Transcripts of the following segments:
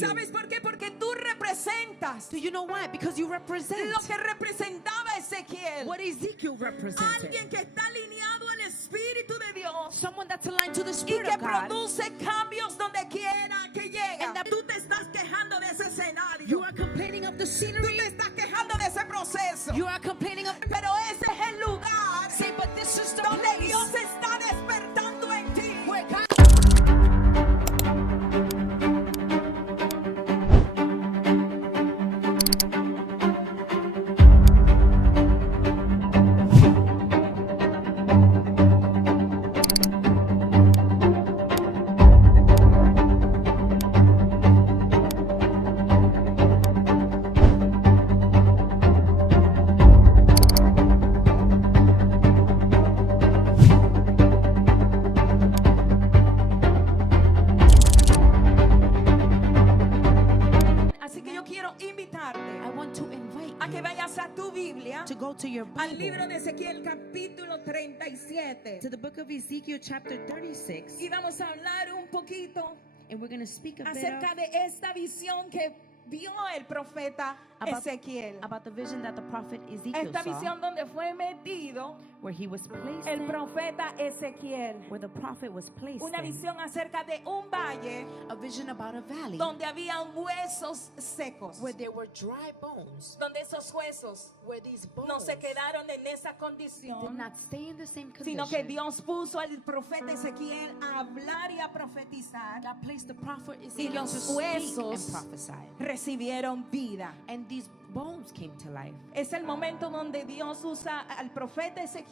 ¿Sabes por qué? Porque tú representas Do you know why? Because you represent lo que representaba Ezequiel. what Ezekiel represented. Alguien que está alineado al Espíritu de Dios Someone that's aligned to the y Spirit que of God. produce cambios donde quiera que llega. And that- Tú te estás quejando de ese escenario. You are complaining of the Tú scenery. te estás quejando de ese proceso. You are complaining of. Pero ese es el lugar Say, but this is the donde place Dios está despertando en ti. where God. Así que yo quiero invitarte I want to invite a que you vayas a tu Biblia, to go to your al libro Bible, de Ezequiel capítulo 37. to the book of Ezekiel chapter 36, Y vamos a hablar un poquito and we're going to speak a bit acerca de esta visión que vio el profeta Ezequiel. about the vision that the prophet Ezekiel Esta saw, visión donde fue metido where he was placed el in, profeta Ezequiel. where the prophet was placed Una in. visión acerca de un valle A vision about a valley donde había huesos secos. where there were dry bones, Donde esos huesos where these bones no se quedaron en esa did condición, not stay in the same sino condition. que Dios puso al profeta Ezequiel a hablar y a profetizar. God placed the prophet Y Ezekiel los to speak huesos and prophesy. recibieron vida. And these bones came to life. Es el momento donde Dios usa al profeta Ezequiel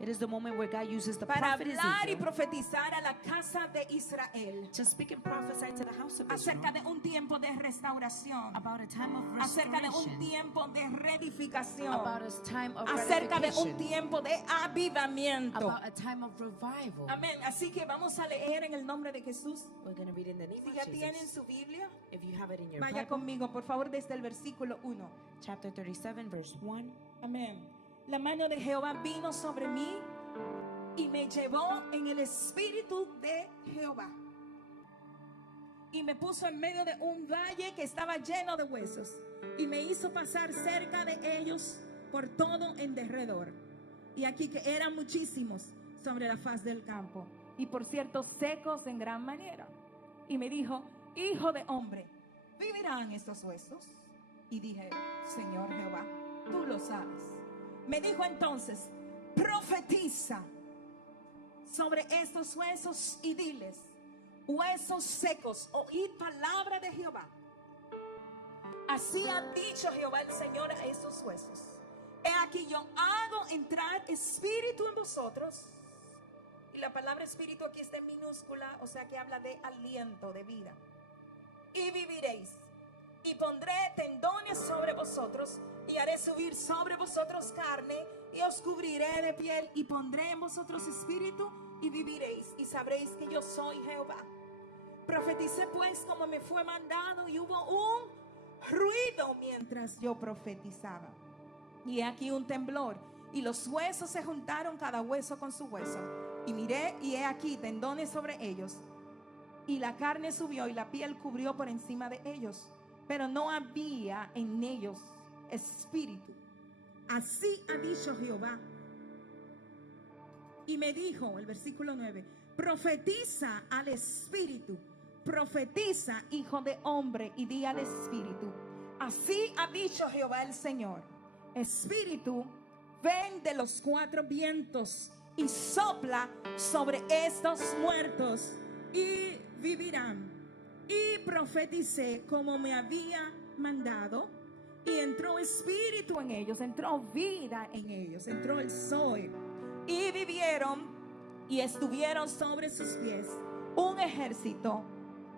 It is the moment where God uses the para prophet hablar y Ezekiel profetizar a la casa de Israel to speak and prophesy to the house of acerca Israel de un tiempo de restauración, about a time of acerca de un restoration, tiempo de reedificación, about a time of acerca de un reedification, tiempo de avivamiento. about a time of revival. Amén. Así que vamos a leer en el nombre de Jesús. We're going to read in the name Si of ya tienen Jesus. su Biblia, If you have it in your vaya Bible, conmigo, por favor, desde el versículo 1. chapter 37, verse 1. Amén. La mano de Jehová vino sobre mí y me llevó en el espíritu de Jehová. Y me puso en medio de un valle que estaba lleno de huesos. Y me hizo pasar cerca de ellos por todo en derredor. Y aquí que eran muchísimos sobre la faz del campo. Y por cierto, secos en gran manera. Y me dijo, hijo de hombre, ¿vivirán estos huesos? Y dije, Señor Jehová, tú lo sabes. Me dijo entonces, profetiza sobre estos huesos y diles, huesos secos, oíd palabra de Jehová. Así ha dicho Jehová el Señor a estos huesos. He aquí yo hago entrar espíritu en vosotros. Y la palabra espíritu aquí está en minúscula, o sea que habla de aliento, de vida. Y viviréis. Y pondré tendones sobre vosotros, y haré subir sobre vosotros carne, y os cubriré de piel, y pondré en vosotros espíritu, y viviréis, y sabréis que yo soy Jehová. Profeticé pues como me fue mandado, y hubo un ruido mientras yo profetizaba. Y he aquí un temblor, y los huesos se juntaron cada hueso con su hueso. Y miré, y he aquí tendones sobre ellos, y la carne subió, y la piel cubrió por encima de ellos. Pero no había en ellos espíritu. Así ha dicho Jehová. Y me dijo, el versículo 9, profetiza al espíritu, profetiza, hijo de hombre, y di al espíritu. Así ha dicho Jehová el Señor. Espíritu, ven de los cuatro vientos y sopla sobre estos muertos y vivirán. Y profeticé como me había mandado, y entró espíritu en ellos, entró vida en ellos, entró el Zoe, y vivieron y estuvieron sobre sus pies un ejército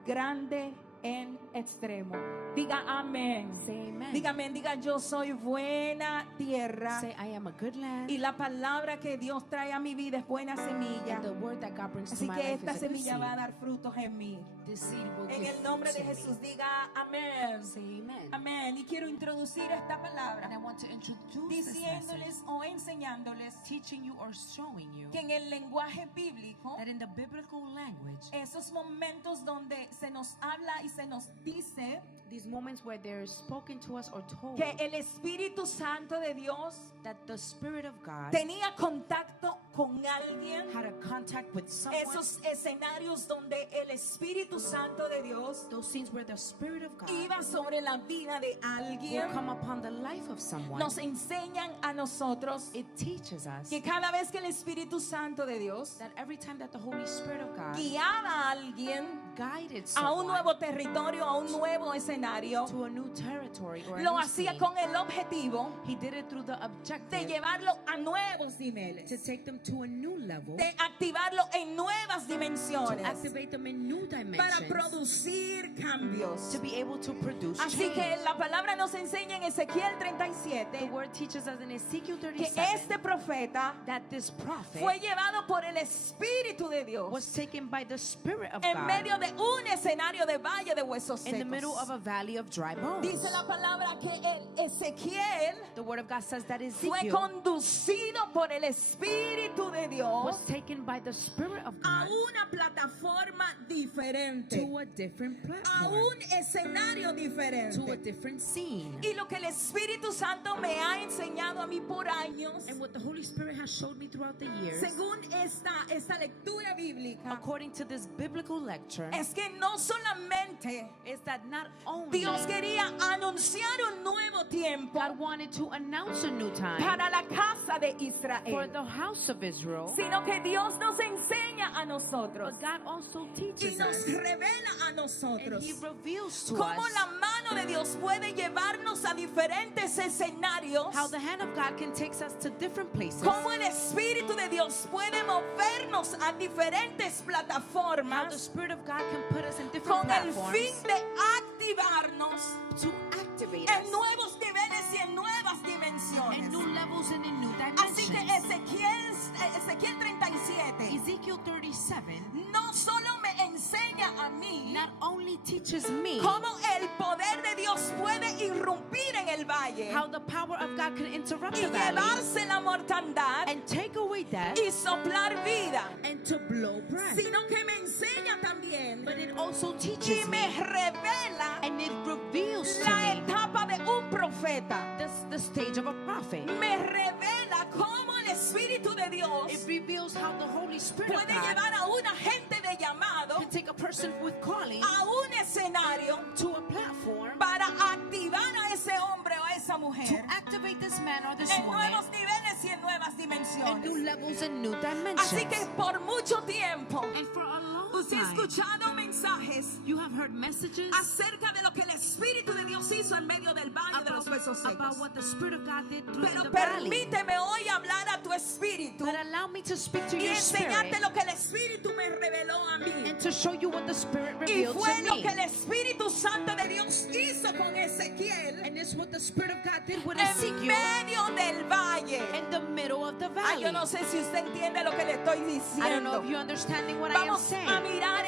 grande en extremo. Diga amén. Say amen. Diga amén, diga yo soy buena tierra. Say, I am a good land. Y la palabra que Dios trae a mi vida es buena semilla. And the word that God brings to Así my que life esta is a good semilla va a seed. dar frutos en mí. This seed will En give el nombre de fruits in Jesús, me. diga amén. Say amen. Amén. Y quiero introducir esta And I palabra want to introduce this message, diciéndoles o enseñándoles teaching you or showing you que en el lenguaje bíblico, that in the biblical language, esos momentos donde se nos habla y y se nos dice these moments where there's spoken to us or told que el Espíritu Santo de Dios that the Spirit of God tenía contacto con alguien. had a contact with someone. Esos escenarios donde el Espíritu Santo de Dios Those scenes where the Spirit of God iba sobre la vida de will alguien, come upon the life of someone. nos enseñan a nosotros It teaches us que cada vez que el Espíritu Santo de Dios that every time that the Holy Spirit of God guiaba a alguien guided a un someone nuevo territorio, a un nuevo escenario, to a new territory or a lo new hacía scene, con el objetivo he did it through the de objective llevarlo a nuevos niveles, to take them to a new level, de activarlo en nuevas to dimensiones activate them in new para dimensions, producir cambios. to be able to produce Así que change. la palabra nos enseña en Ezequiel The 37 word teaches us in Ezekiel que 37 este profeta that this prophet fue llevado por el Espíritu de Dios was taken by the Spirit of en God medio de un escenario de valle de huesos in the middle of secos. a valley of dry bones. Dice la palabra que el Ezequiel The word of God says that fue Ezekiel conducido por el Espíritu de Dios was taken by the Spirit of a God una plataforma diferente, to a different a platform, un escenario to a diferente. different scene. Y lo que el Espíritu Santo me ha enseñado a mí por años, And what the Holy Spirit has showed me throughout the years, según esta lectura bíblica, according to this biblical lecture, es que no solamente is that not only Dios quería anunciar un nuevo tiempo God wanted to announce a new time para la casa de for Israel, the house of Israel, sino que Dios nos enseña a nosotros but God also y teaches nos us revela a and nosotros He reveals to cómo us la mano de Dios puede llevarnos a diferentes escenarios, how the hand of God can take us to different places, cómo el Espíritu de Dios puede movernos a diferentes how the plataformas Spirit of God can put us in different con el platforms fin de activarnos to activate en us nuevos niveles y en nuevas in dimensiones. new levels and in new Así que dimensions. Ezequiel 37 Ezekiel 37 no solo me enseña a mí not only teaches me cómo el poder de Dios puede irrumpir en el valle how the power of God can interrupt y the valley llevarse la mortandad and take away death y soplar vida, and to blow breath, sino que me enseña también but it also y teaches me me revela and it reveals to la me etapa de un profeta. the stage of a prophet. Me revela cómo el Espíritu de Dios It reveals how the Holy Spirit of puede God llevar a una gente de llamado can take a person with calling a un escenario to a platform para activar a ese hombre o a esa to mujer activate this man or this en woman nuevos niveles y en nuevas in new dimensiones. levels and new Así que dimensions. por mucho tiempo And for a long usted ha time, escuchado mensajes you have heard messages acerca de lo que el Espíritu de Dios hizo en medio del valle de los huesos about secos. what the Spirit of God did through Pero the valley. permíteme hoy hablar a tu espíritu But allow me to speak to y your enseñarte spirit lo que el Espíritu me reveló a mí. and to show you what the Spirit Y revealed fue to lo me. que el Espíritu Santo de Dios hizo con Ezequiel And it's what the Spirit of God did with en Ezekiel medio del valle. in the middle of the Ay, valley. yo no sé si usted entiende lo que le estoy I don't know diciendo. if you're understanding what I am Vamos a saying. mirar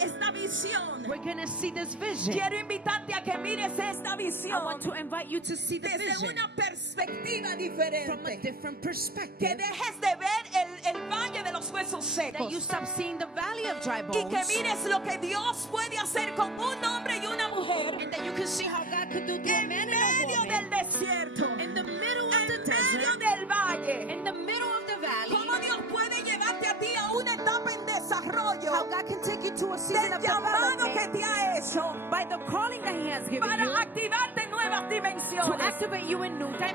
esta visión. We're going to see this vision. Quiero invitarte a que mires esta I visión want to invite you to see the desde vision una perspectiva from a diferente. different Que perspective. dejes de ver el valle de los huesos That you secos stop seeing the valley of dry y que bones. mires lo que Dios puede hacer con un hombre y una mujer And that you can see how God could do through a en man and medio a del woman. desierto, In the middle of the en medio desert. del valle. In the middle of the valley. Cómo Dios puede llevarte a ti a una etapa en desarrollo How God can take you to a season del of llamado que development te ha hecho by the calling that He has given you para activarte en nuevas to dimensiones. activate you in new Abre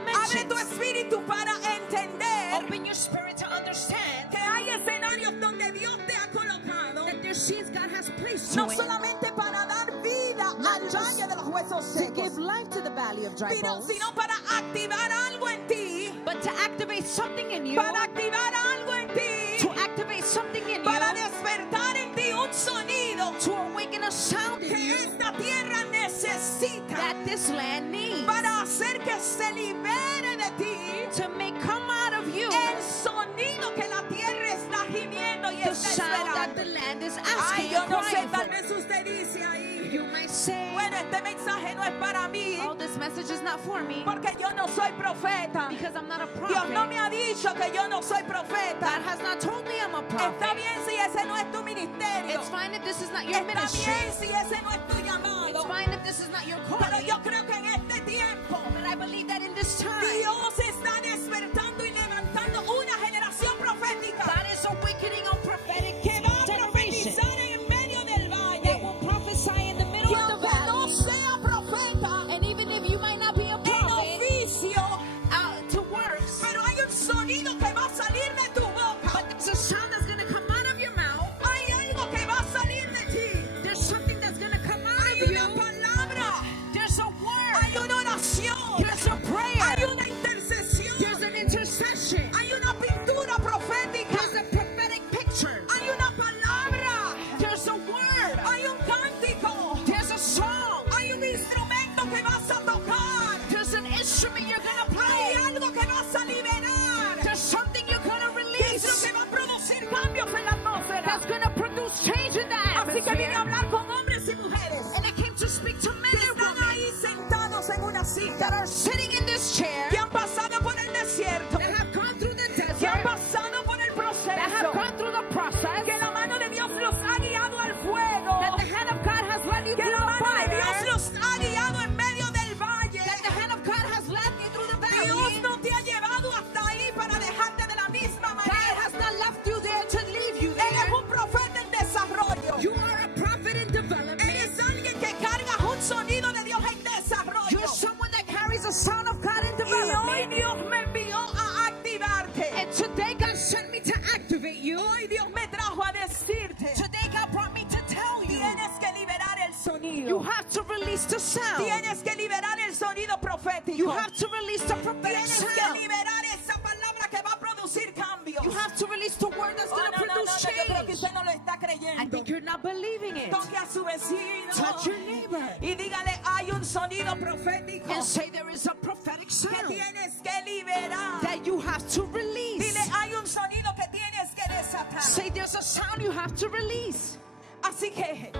tu dimensions. espíritu para entender Open your spirit to understand que hay escenarios donde Dios te ha colocado, that there's seeds God has placed no you in solamente para dar vida al valle de los huesos to give secos, life to the valley of dry bones, sino para activar algo en ti, but to activate something in you, para activar algo en to ti, activate something in para you, despertar en ti un sonido to awaken a sound in que you esta tierra necesita that this land needs, para hacer que se libere de ti to make come out of you el sonido que la tierra está gimiendo y the está sound that the esperando. land is Ay, asking yo and no sé, crying tal for. vez usted dice ahí, You might say, bueno, este mensaje no es para mí, oh, this message is not for me porque yo no soy profeta. because I'm not a Dios no prophet. me ha dicho que yo no soy God profeta. has not told me I'm a Está prophet. bien si ese no es tu ministerio, It's fine if this is not your Está ministry. bien si ese no es tu It's llamado. fine if this is not your Pero calling. yo creo que en este tiempo But I believe that in this time, Dios está despertando y levantando una generación profética God is awakening a prophetic que va a generation profetizar en medio del that valle. will prophesy in the middle Y of the aunque no valley. sea profeta And even if you might not be a en prophet oficio, to works, pero hay un sonido que va a salir de tu boca. but there's a sound that's going to come out of your mouth. Hay algo que va a salir de ti. There's something that's going to come out Hay of una you. palabra. There's a Hay word. una oración. There's a Hay prayer. una intercesión. There's an intercession. Hay una pintura profética. There's a prophetic picture. Hay una palabra. There's a word. Hay un cántico. There's a song. Hay un instrumento que vas a tocar. There's an instrument you're going to Hay play. algo que vas a liberar. There's something you're going to Que es lo release que va a producir cambios en la atmósfera. that's going to produce change in the Así que vine a atmosphere. hablar con hombres y mujeres And I came to speak to men que and están women ahí sentados en una that silla, are sitting in this chair, que han pasado por el desierto, that have gone through the que han desert, pasado por el that have proceso, gone through the process, que la mano de Dios los ha guiado al fuego, that the hand of God has led you que through la the mano de Dios fire, los ha guiado en medio del valle. that the hand of God has led you through the Dios valley. no te ha llevado hasta ahí para dejarte de la misma God manera. has not left you there to leave you Él there. es un profeta en desarrollo. You are a prophet in Él development. es alguien que carga un sonido de Dios en desarrollo. You're someone that carries a sound of God in Y hoy development. Dios me envió a activarte. And today God sent me to activate you. Hoy Dios me trajo a decirte. Today God brought me to tell you. Tienes que liberar el sonido. You have to release the sound. Tienes que liberar el sonido profético. You have to release the prophetic Tienes que sound. liberar esa palabra que va a producir cambios. You have to release the word that's Oh, going to no, no, no, produce no, yo creo que change. usted no lo está I creyendo. think you're not believing it. Toque a su vecino Touch your neighbor y dígale, hay un sonido profético and say there is a prophetic que sound tienes que liberar. that you have to release. Dile, hay un sonido que tienes que desatar. Say there's a sound you have to release. Así que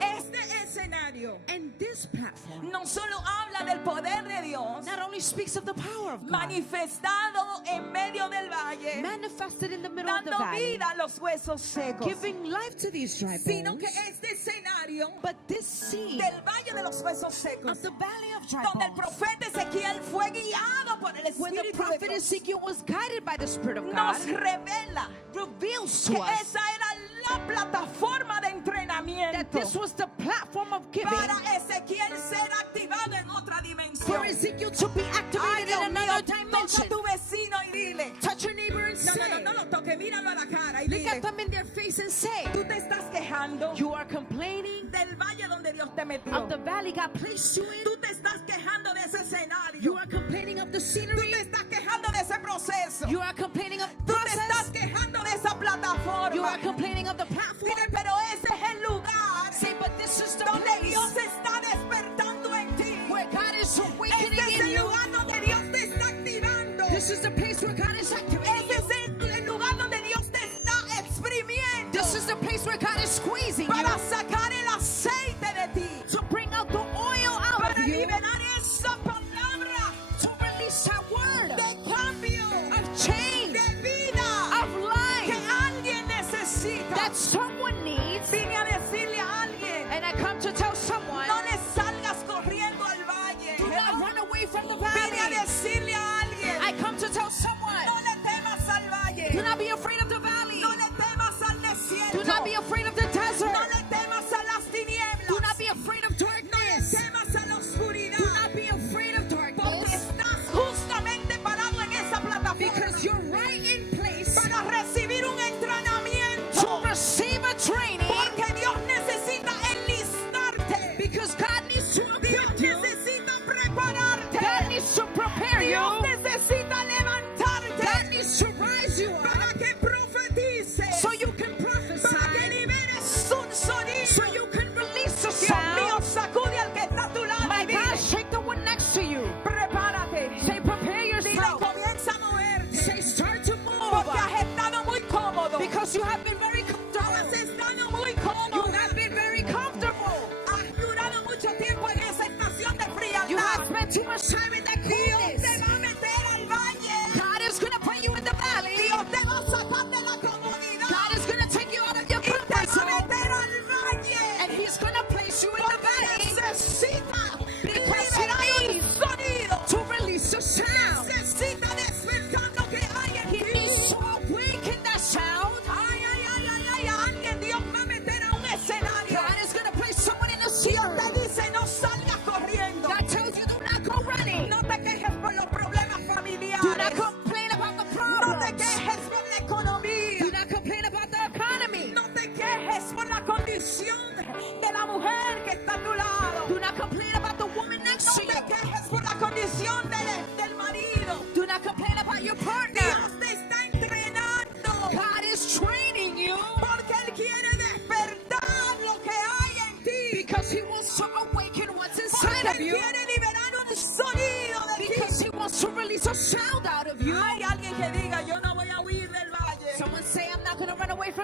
este escenario And this platform no solo habla del poder de Dios not only speaks of the power of God, manifestado en medio del valle, manifested in the middle of the dando valley, vida a los huesos secos, giving life to these dry sino que bones, este escenario but this scene del valle de los huesos secos, of the valley of dry donde el bones, profeta Ezequiel fue guiado por el when the Espíritu de prophet Dios, Ezekiel was guided by the Spirit of God, nos revela reveals que to us esa era la plataforma de that entrenamiento this was the platform of giving para Ezequiel ser activado en otra dimensión. for Ezekiel to be Ay, activated Dios in mío, another toca dimension. a tu vecino y dile. Touch your neighbor and No, say, no, no, no lo toque, míralo a la cara y look dile. at them in their face and say, Tú te estás quejando you are complaining del valle donde Dios te metió. of the valley God placed you in. Tú te estás quejando de ese escenario. You are complaining of the Tú scenery. te estás quejando de ese proceso. You are complaining of the Tú te estás process. quejando de esa You plataforma. are complaining of the platform. Dile, pero ese es el lugar Say, but this is the donde place Dios está despertando en ti. where God is Este awakening es in el you. lugar donde Dios te está activando. This is the place where God is activating Ese you. es el lugar donde Dios te está exprimiendo This is the place where God is squeezing you para sacar el aceite de ti, to bring out the oil out para of you, liberar esa palabra to release that word de cambio, of change, de vida of que life alguien necesita. that someone needs. Vine a decirle a alguien, And I come to tell someone, no le salgas corriendo al valle. do not run away from the Vine a valley. decirle a alguien, I come to tell someone, no le temas al do valle, not be afraid of the valley. no le temas al desierto, Do not be afraid of the desert. no le temas a las tinieblas, Do not be afraid of no le darkness. temas a la oscuridad, Do not be afraid of porque darkness. estás justamente parado en esa plataforma Because you're right in place para recibir un to entrenamiento, receive a training. porque Dios necesita enlistarte, Because God needs to Dios equip you. necesita prepararte, God needs to prepare Dios you. necesita God levantarte needs to rise you up para que profetices, so you can para que prophesy, liberes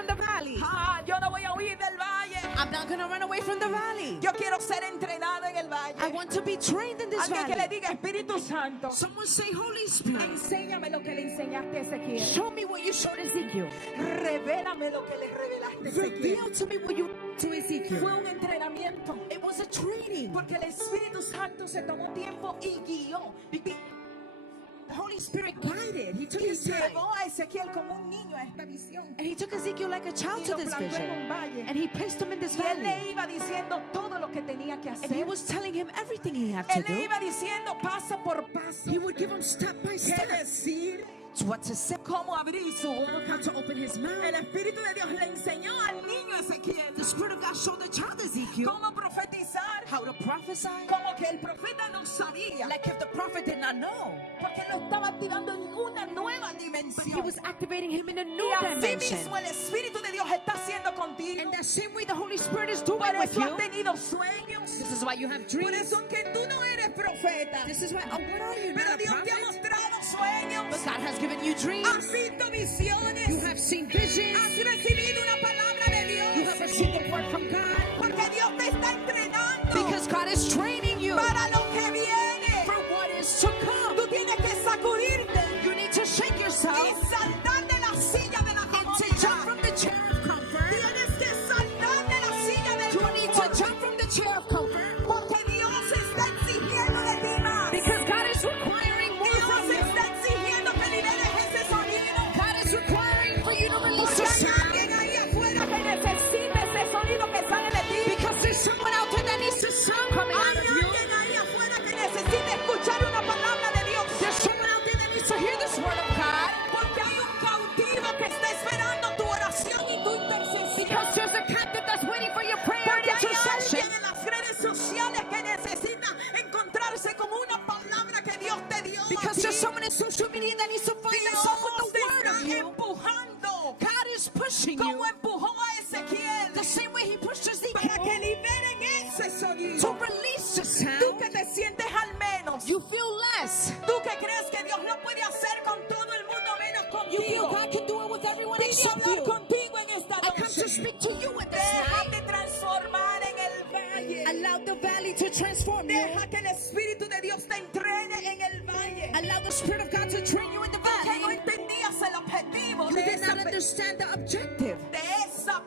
from the valley. Yo no voy a huir del valle. I'm not going to run away from the valley. Yo quiero ser entrenado en el valle. I want to be trained in this Alguien que le valley. diga, Espíritu Santo, Someone say, Holy Spirit, enséñame lo que le enseñaste a Ezequiel. show me what you showed Ezekiel. Revélame lo que le revelaste a Ezequiel. Reveal to me what you to Ezekiel. Fue un entrenamiento. It was a training. Porque el Espíritu Santo se tomó tiempo y guió. The Holy Spirit guided. He took Y his time. llevó a Ezequiel como un niño a esta visión. And he took Ezekiel like a child Y to lo this plantó en vision. un valle. And he placed him in this Y él valley. le iba diciendo todo lo que tenía que And he hacer. was telling him everything he had to Él le do. iba diciendo paso por paso. He would give him step by ¿Qué step decir? what to say, Cómo abrir su boca. how to open his mouth. El Espíritu de Dios le enseñó al niño Ezequiel The Spirit of God showed the child Ezekiel cómo profetizar. how to prophesy. Como que el profeta no sabía. Like if the prophet did not know. Porque lo estaba activando en una nueva He dimensión. was activating him in a Y new así dimension. mismo el Espíritu de Dios está haciendo contigo. And that same way the Holy Spirit is doing Por with eso you. has tenido sueños. This is why you have Por dreams. eso que tú no eres profeta. This is why, what are you, Pero not a Dios te ha prophet? mostrado sueños. But God has given you dreams. Has visto visiones. You have seen visions. Has recibido una palabra de You have Dios. received a word from God. Porque Dios te está entrenando Because God is training you para lo que viene. for what is to come. Tú tienes que sacudirte You need to shake y yourself saltar de la silla de la and to jump comodidad. from the chair of comfort. Tienes que saltar de la silla del You need to confort. jump from the chair of comfort. Porque Dios está exigiendo de ti más. Because God is requiring more Dios from you. está exigiendo que liberes ese sonido. God is requiring for you to release Porque a hay sound. alguien ahí afuera que necesita ese sonido que sale de ti. Because there's someone out there that needs to sound coming out Hay of you. alguien ahí afuera que necesita escuchar una palabra de Dios. There's someone out there that needs to hear this word of God. Porque hay un cautivo que está esperando tu oración y tu intercesión. Because there's a captive that's waiting for your prayer and Porque hay intercession. alguien en las redes sociales que necesita encontrarse con una palabra que Dios te dio. Because a there's ti. someone in social media that needs to find Dios themselves with te the word está of you. empujando. God is pushing Como you empujó a Ezequiel. the same way he pushed Para Ezekiel que liberen ese to sonido. release the Tú sound. que te sientes al menos. You feel less. Tú que crees que Dios lo puede hacer con todo el mundo menos You feel contigo. God can do it with everyone Vine a except hablar you. contigo en esta I come to noche. speak to you in this night. Déjate transformar en el valle. Allow the valley to transform you. Deja que el Espíritu de Dios te entrene en el valle. Allow the Spirit of God to train you in the Que no valley. entendías el objetivo You de did not esa, understand the objective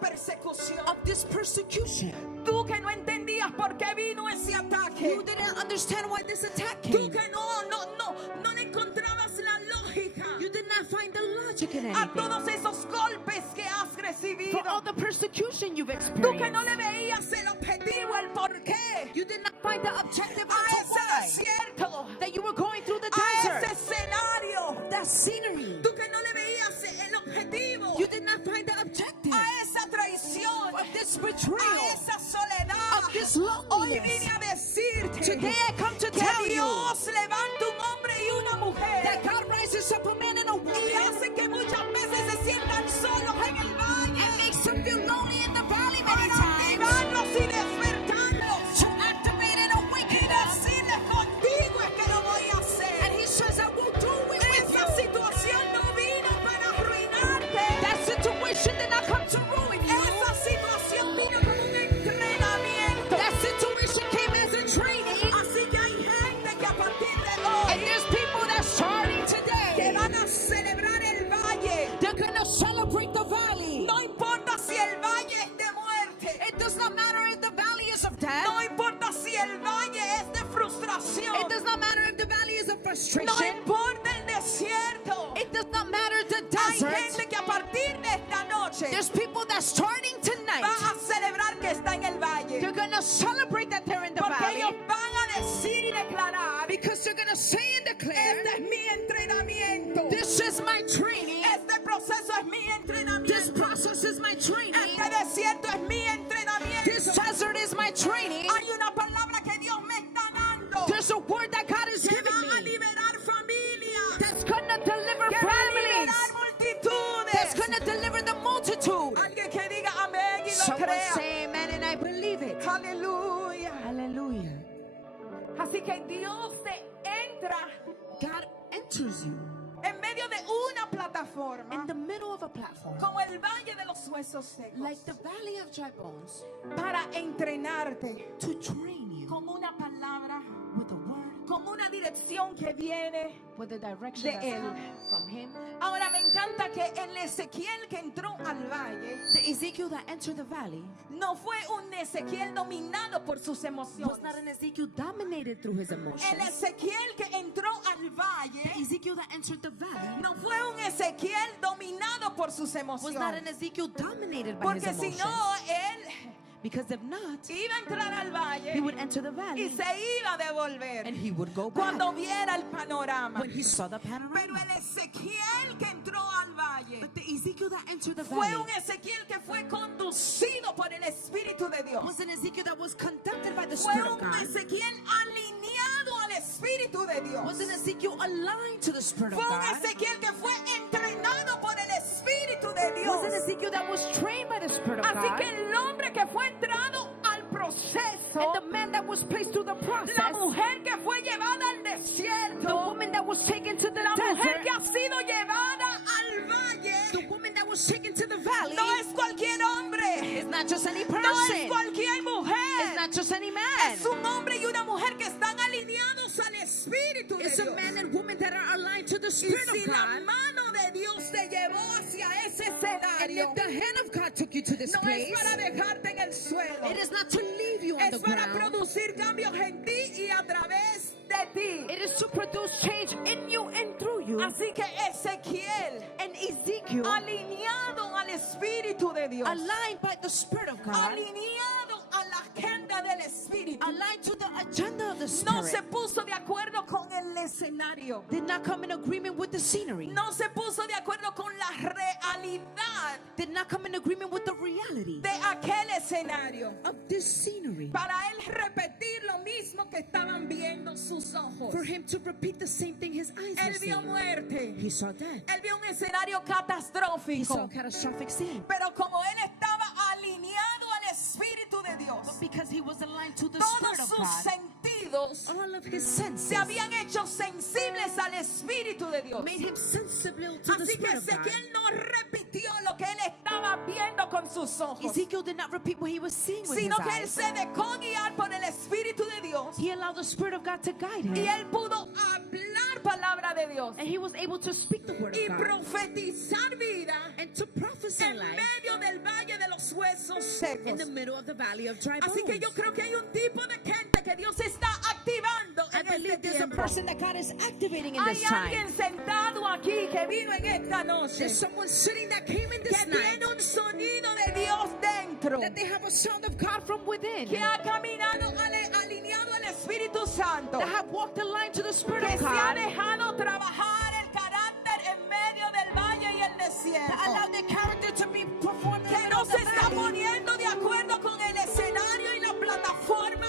persecución. of this persecution. Tú que no entendías por qué vino ese ataque. You didn't understand why this attack Tú came. que no le encontrabas la lógica You did not find the logic in a anything. todos esos golpes que has For recibido. all the persecution you've Tú que no experienced. le veías el objetivo, el porqué. You did not find the objective A as to ese why. desierto, That you were going through the a ese desert. escenario. That scenery. Tú que no le veías el objetivo, You did not find the objective a esa traición, of this a betrayal. esa soledad. Of this Hoy loneliness. vine a decirte Today I come to que tell you Dios levanta un hombre y una mujer that God rises up a man and a y woman hace que muchas veces se sientan solos en el valle and makes them feel lonely in the valley many para times. activarlos y despertarlos To activate and y awaken us. decirles contigo es que lo voy a hacer. And he says, I will do it with Esa you. situación no vino para arruinarte. That situation did not come to ruin you. Esa situación vino como un entrenamiento. That situation came as a training. Así que hay gente que a partir de hoy And there's people that starting que today, van a celebrar el valle. they're going to celebrate the valley. No importa si el valle es de muerte. It does not matter if the valley is of death. No importa si el valle es de frustración. It does not matter if the valley is of No frustration. importa el desierto. It does not matter the Hay desert. gente que a partir de esta noche There's people that starting tonight, va a celebrar que está en el valle. they're going to celebrate that they're in the Porque valley. ellos van a decir y declarar: Because they're going to say and declare, este es mi entrenamiento. this is my training. Este proceso es mi This entrenamiento. process is my training. Este desierto es mi entrenamiento. This desert is my training. Hay una palabra que Dios me está dando. There's a word that God is Que giving va a me liberar familias. that's going to deliver Que va a families. liberar multitudes. That's going to deliver the multitude. Alguien que diga amén y lo Someone crea. say amen and I believe it. Aleluya. Hallelujah. Así que Dios te entra God enters you en medio de una plataforma, in the middle of a platform, como el valle de los huesos secos, like the valley of dry bones, para entrenarte to train you con una palabra, with a word, con una dirección que viene with the direction de that's él. coming from him. Ahora me encanta que el Ezequiel que entró al valle The Ezekiel that entered the valley no fue un Ezequiel dominado por sus was emociones. not an Ezekiel dominated through his El emotions. Ezequiel que entró al valle Ezekiel that entered the valley no fue un Ezequiel dominado por sus was not an emociones. Ezekiel dominated by his Porque si emotions. no, él Because if not, iba a entrar al he valle would enter the y valley se iba a devolver and he would go back cuando viera el panorama. when he saw the Pero panorama. el Ezequiel que entró al valle But the Ezekiel that entered the fue valley un Ezequiel que fue conducido por el Espíritu de Dios. was an Ezekiel that was conducted by the Fue Spirit of un God. Ezequiel alineado al Espíritu de Dios. Was an Ezekiel aligned to the Spirit of Fue un God. Ezequiel que fue entrenado por el Espíritu de Was an Dios. Ezekiel that was trained by the Spirit of Así God. que el hombre que fue entrado al proceso, And the man that was placed through the process, la mujer que fue llevada al the desierto, woman that was taken to the la mujer desert, que ha sido llevada al valle, the woman that was taken to the valley, no es cualquier hombre, is not just any no es person. cualquier It's mujer, not just any man. es un hombre y una mujer que están alineados al Espíritu de It's a Dios. man and woman that are aligned to the Y Spirit si of la God. mano de Dios te llevó hacia ese And escenario, if the hand of God took you to this no es place, para dejarte en el suelo, it is not to leave you on the es para ground. producir cambios en ti y a través de ti. It is to produce change in you and through you. Así que Ezequiel, And Ezekiel, alineado al Espíritu de Dios, aligned by the Spirit of God, alineado a la agenda del Espíritu, aligned to the agenda of the no se Spirit, puso de acuerdo con el escenario, did not come in agreement with the scenery, no se puso de acuerdo con la realidad did not come in agreement with the reality de aquel escenario, of this scenery. para él repetir lo mismo que estaban viendo sus ojos. For him to repeat the same thing his eyes were Él vio seeing. muerte, He saw death. él vio un escenario He saw catastrófico, a catastrophic scene. pero como él estaba alineado al Espíritu de Dios, But because he was aligned to the todos Spirit of sus God, sentidos all of his senses se habían hecho sensibles al Espíritu de Dios. made him sensible to the Así que Spirit of God. Ezequiel no repitió lo que él estaba viendo con sus ojos, Ezekiel did not repeat what he was seeing with sino his que él eyes. se dejó guiar por el Espíritu de Dios He allowed the Spirit of God to guide y him. él pudo hablar palabra de Dios And he was able to speak the word y of God profetizar vida and to prophesy en life medio del valle de los huesos in secos. the middle of the valley of dry Así que yo bones. creo que hay un tipo de gente que Dios está activando I en believe este there's a tiempo. person that God is activating in Hay this time. alguien sentado aquí que vino en esta noche, There's someone sitting that came in this que night tiene un sonido de Dios dentro, that they have a sound of God from within, que ha caminado alineado al Espíritu Santo, that have walked the line to the Spirit que of se ha God, dejado trabajar el carácter en medio del valle y el that desierto, allowed their character to be performed in the que middle no of se the está valley, poniendo de acuerdo con el escenario y la plataforma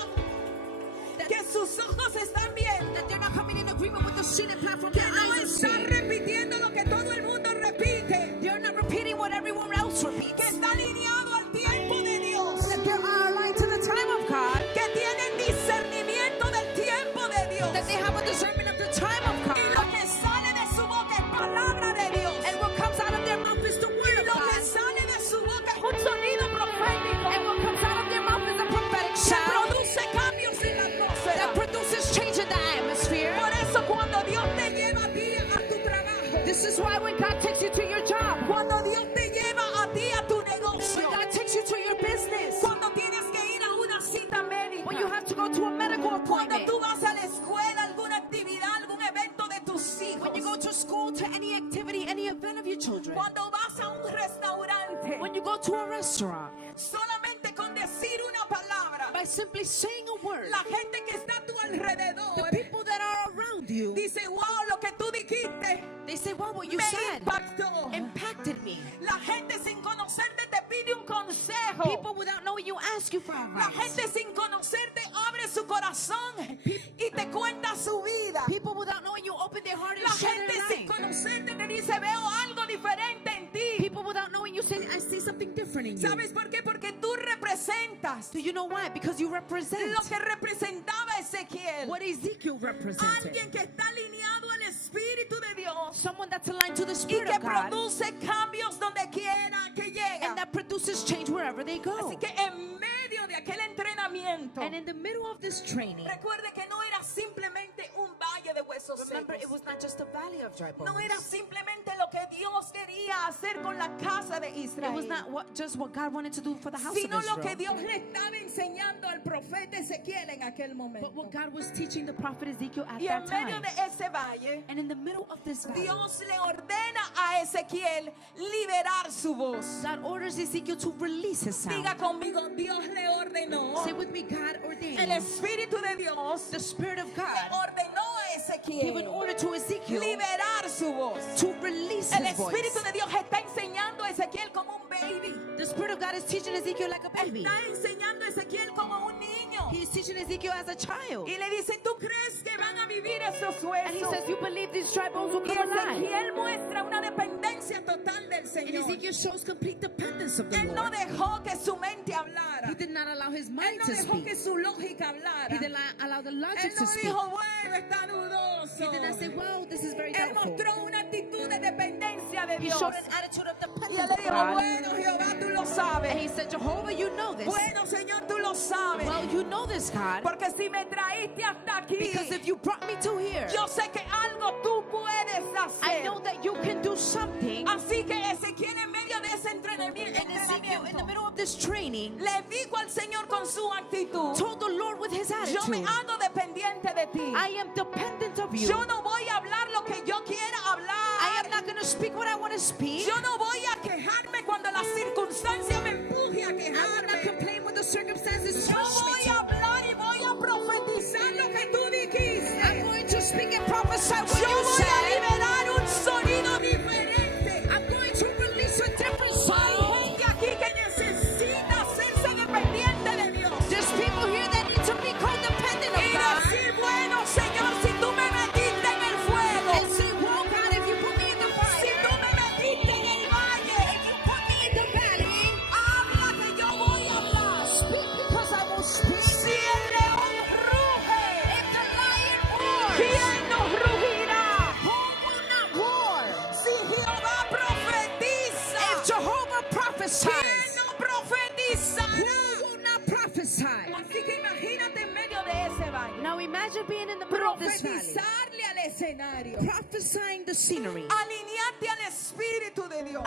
que sus ojos están viendo, that they're not coming in agreement with the scene and platform que their no eyes are está seeing. repitiendo lo que todo el mundo repite, They're not repeating what everyone else que repeats. está alineado al tiempo de Dios, That they are aligned to the time of God. que tienen discernimiento del tiempo de Dios, That they have a discernment of the time of y lo God. que sale de su boca es palabra de Dios, And what comes out of their mouth is the y word of lo que God. sale de su boca es un sonido profético And what comes out of their mouth is a prophetic que sound produce cambios en la atmósfera. that produces change in the atmosphere. Por eso cuando Dios te lleva a ti a tu trabajo, This is why when God takes you to your job, cuando Dios te lleva a ti a tu when negocio, God takes you to your business, cuando tienes que ir a una cita médica, when you have to go to a medical cuando appointment, tú vas a la escuela, alguna actividad, algún evento de tus hijos, when you go to school, to any activity, any event of your children, cuando vas a un restaurante, when you go to a restaurant, solamente con decir una palabra, by simply saying a word, la gente que está a tu the alrededor people that are around you, dice, wow, lo que tú dijiste they say, wow, what you me said impactó. impacted me. La gente sin conocerte te pide un consejo. People without knowing you ask you for La advice. gente sin conocerte abre su corazón y te cuenta su vida. People without knowing you open their heart and La share gente their sin life. conocerte te dice, veo algo diferente en ti. People without knowing you say, I see something different in you. ¿Sabes por qué? Porque tú representas Do you know why? Because you represent lo que representaba Ezequiel. what Ezekiel represented. Alguien que está alineado al Espíritu Espíritu de Dios someone that's aligned to the y Spirit que of God, produce cambios donde quiera que llega. and that produces change wherever they go. Así que en medio de aquel entrenamiento, And in the middle of this training, recuerde que no era simplemente un valle de huesos remember, it secos. was not just a valley of dry bones. No era simplemente lo que Dios quería hacer con la casa de It Israel, was not just what God wanted to do for the house sino of lo que Israel, Dios le estaba enseñando al profeta Ezequiel en aquel but momento. what God was teaching the prophet Ezekiel at Y en that medio time. de ese valle, And in the middle of this valley, Dios le ordena a Ezequiel liberar su voz. God orders Ezekiel to release his sound. Diga conmigo, Dios le ordenó. Say with me, God El ordained. Espíritu de Dios The Spirit of le God ordenó a gave an Ezequiel order to Ezekiel liberar su voz. to release El his Espíritu voice. de Dios está enseñando a Ezequiel como un baby. The Spirit of God is teaching Ezekiel like a baby. Está enseñando a Ezequiel como un niño. He is teaching Ezekiel as a child. Y le dice, ¿tú crees que van a vivir esos And he huesos? says, you believe these dry bones will Y come alive? Ezequiel muestra una dependencia total del And Señor. Ezekiel shows complete dependence of the Él no Lord. dejó que su mente hablara. He did not allow his Él mind no to dejó que speak. su lógica hablara. He did not allow the Él logic no to speak. dijo, bueno, está dudoso. He did not say, well, this is very Él doubtful. mostró una actitud de dependencia de He Dios. showed an attitude of Y él dependence le of dijo, God. bueno, Jehová, tú lo And sabes. he said, Jehovah, you know this. Bueno, Señor, tú lo sabes. Well, you know this, God. Porque si me traíste hasta aquí, Because if you brought me to here, yo sé que algo tú puedes I hacer. know that you can do something. Así que Ezequiel en medio de ese entrenamiento, And Ezekiel, in the middle of this training, le dijo al Señor con su actitud, told the Lord with his yo me attitude, hago dependiente de ti. I am dependent of you. Yo no voy a hablar lo que yo quiera I hablar. am not going to speak what I want to speak. Yo no voy a quejarme cuando la circunstancia me empuje a I will not quejarme. complain when the circumstances Yo push me voy to. a hablar y voy a profetizar lo que tú dijiste. I'm going to speak and prophesy what Yo you voy a said. liberar un sonido diferente. I'm going to release a different Hay sound. gente aquí que necesita hacerse dependiente de Dios. There's people here that need to be codependent Y of God. decir, bueno, Señor, si tú me metiste en el fuego, And say, well, God, if you put me in the si fire, tú me metiste en el valle, if you put me in the valley, habla que yo voy a hablar. speak because I will speak. Si el león ruge, If the lion roars, ¿quién nos rugirá? who will not roar? Si Jehová profetiza, If Jehovah ¿quién prophesies, no profetizará? who will not prophesy? Así que imagínate en medio de ese valle, Now imagine being in the middle of this valley, profetizarle al escenario, prophesying the scenery, alinearte al Espíritu de Dios,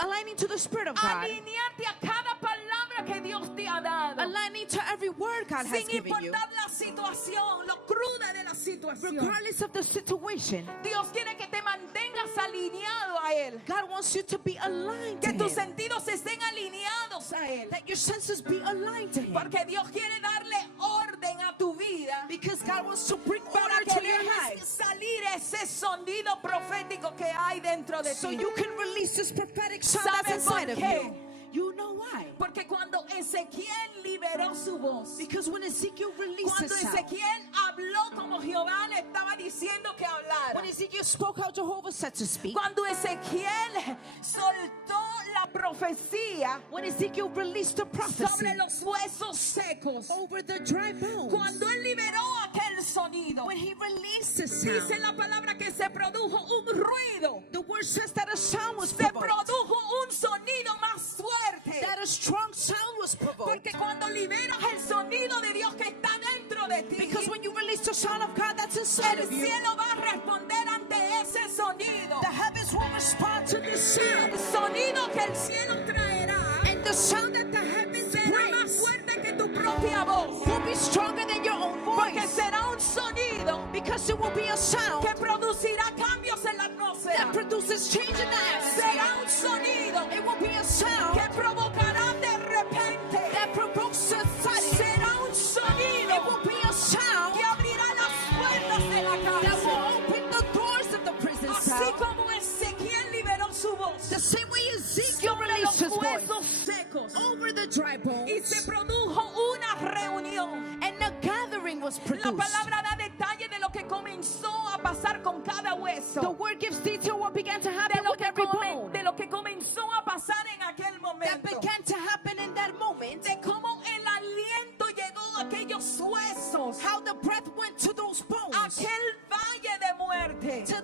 aligning to the Spirit of God, alinearte a cada palabra que Dios te ha dado, aligning to every word God has sin given you, importar la situación, lo cruda de la situación. regardless of the situation. Dios quiere que te mantengas alineado a Él, God wants you to be aligned to que tus Him, sentidos estén alineados a Él, that your senses be aligned to Him, porque Dios quiere darle orden a tu vida because God wants to bring para order que to your dejes life, salir ese sonido profético que hay dentro de so ti. you can release this prophetic sound that's ¿Sabe por inside of qué? you. You know why? Porque cuando Ezequiel liberó su voz, Because when Ezekiel released cuando his sound, Ezequiel habló como Jehová le estaba diciendo que hablara, when Ezekiel spoke how Jehovah said to speak, cuando Ezequiel soltó la profecía when Ezekiel released the prophecy sobre los huesos secos, over the dry bones, cuando él liberó aquel sonido, when he released the dice sound, la palabra que se produjo un ruido, the word says that a sound was se provoked, produjo un sonido más fuerte. that a strong sound was provoked. Porque cuando liberas el sonido de Dios que está dentro de ti, Because when you release the sound of God that's inside el of you, cielo va a responder ante ese sonido. the heavens will respond to this sound. El sonido que el cielo traerá And the sound that the heavens será más brings fuerte que tu propia voz. will be stronger than your own Porque voice. será un sonido Because it will be a sound que producirá cambios en la atmósfera. that produces change in the Será atmosphere. un sonido It will be a sound que provocará de repente. that provokes a sudden. Será un It sonido will be a sound que abrirá las puertas de la that will cárcel. open the doors of the prison Así cell. como Ezequiel liberó su voz The same way Ezekiel sobre released los his voice huesos secos over the dry y se bones, produjo una reunión. and a gathering was La produced. palabra da detalle de lo que comenzó a pasar con cada hueso. The word gives detail what began to happen with every bone. De lo que comenzó a pasar en aquel That momento. began to happen in that moment. De cómo el aliento llegó a aquellos huesos. How the breath went to those bones, Aquel valle de muerte. to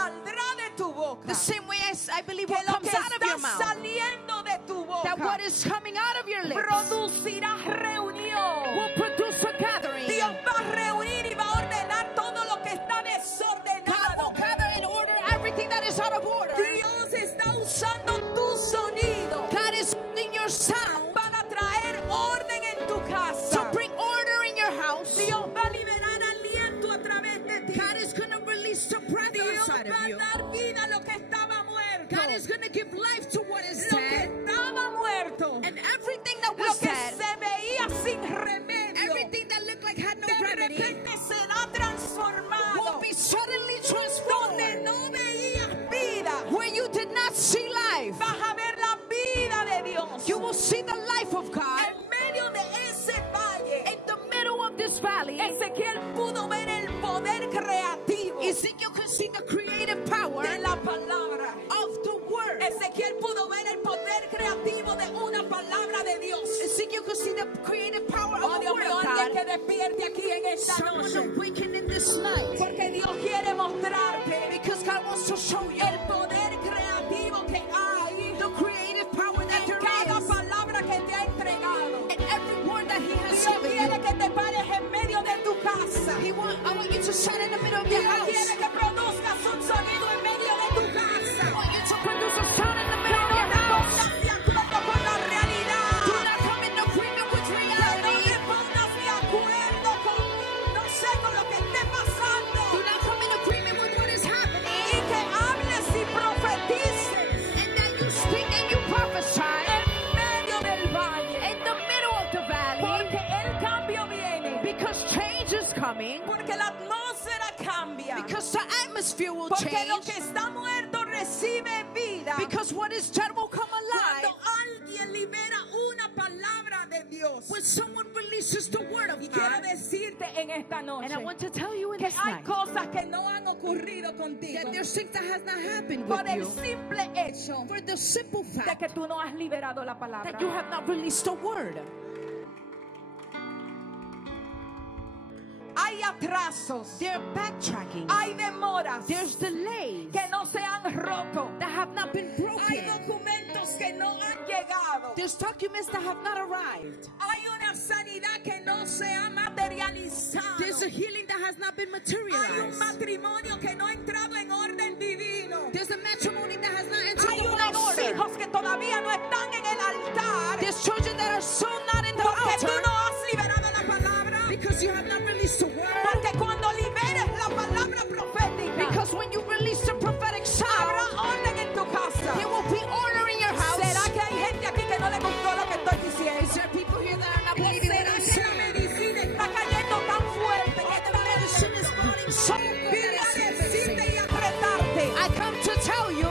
saldrá de tu boca. The same way I believe Que what lo comes que out of your está mouth, saliendo de tu that boca what is coming out of your lips producirá reunión. will produce a gathering. Dios va a reunir y va a ordenar todo lo que está God will desordenado. gather and order everything that is out of order. Dios está usando tu sonido God is using your sound para traer orden en tu to casa. bring order in your house. Dios va a liberar aliento a través de ti. God is going to release the breath Dios inside va of a you. dar vida a lo que estaba muerto. God is going to give life to what is Lo que dead. estaba muerto. And everything that Lo was que dead, se veía sin remedio. everything that looked like had no De remedy, repente será transformado. will be suddenly Donde transformed. no veías vida, Where you did not see life, vas a ver la vida de Dios. you will see the life of God. En medio de ese valle, In the middle of this valley, Ezequiel pudo ver el poder creativo Ezekiel could see the creative power de la palabra. of the word. Ezequiel pudo ver el poder creativo de una palabra de Dios. Ezekiel could see the creative power Oh, of the Dios word mío, of alguien God. que despierte aquí en esta Someone noche. awaken in this night, Porque Dios quiere mostrarte because God wants to show you el poder creativo que hay the creative power that en there cada is palabra que te ha entregado. in every word that He has Dios given quiere you. que te pares en medio de tu casa. I want you to stand in the middle of your Dios house. quiere que produzcas un sonido en medio de tu casa. I want you to produce a sound in the Que middle of no your te house. pongas de acuerdo con la realidad. Do not come in agreement with Que no reality. te pongas de acuerdo con, no sé, con lo que esté pasando. Do not come in agreement with what is Y happening. que hables y profetices And that you speak and you prophesy en medio del valle. in the middle of the valley, Porque el cambio viene. because change is coming, Porque la atmósfera cambia. because the atmosphere will Porque lo change, que está muerto recibe vida. because what is dead will come alive. Cuando alguien libera una palabra de Dios. When someone releases the word of Y quiero God, decirte en esta noche and I want to tell you in que this hay night cosas que no han ocurrido contigo that there's things that has not happened por with el you simple hecho for the simple de fact que tú no has liberado la palabra. that you have not released the word. Hay atrasos, They're backtracking. hay demoras There's delays que no se han roto. that have not been Hay broken. documentos que no han llegado. There's documents that have not arrived. Hay una sanidad que no se ha materializado. There's a healing that has not been Hay un materialized. matrimonio que no ha entrado en orden divino. There's a matrimony that has not entered Hay the unos order. hijos que todavía no están en el altar There's children that are so not in the porque tú altar no has liberado la palabra. because you have not released the word. Porque cuando liberes la palabra profética, Because when you release the prophetic habrá sound, orden en tu casa. there will be order in your house. ¿Será que hay gente aquí que no le gustó lo que estoy diciendo? Is there people here that are not ¿O believing what será I'm que la saying? medicina está cayendo tan fuerte que The medicine is burning so vine a bad? decirte y a retarte? I come to tell you,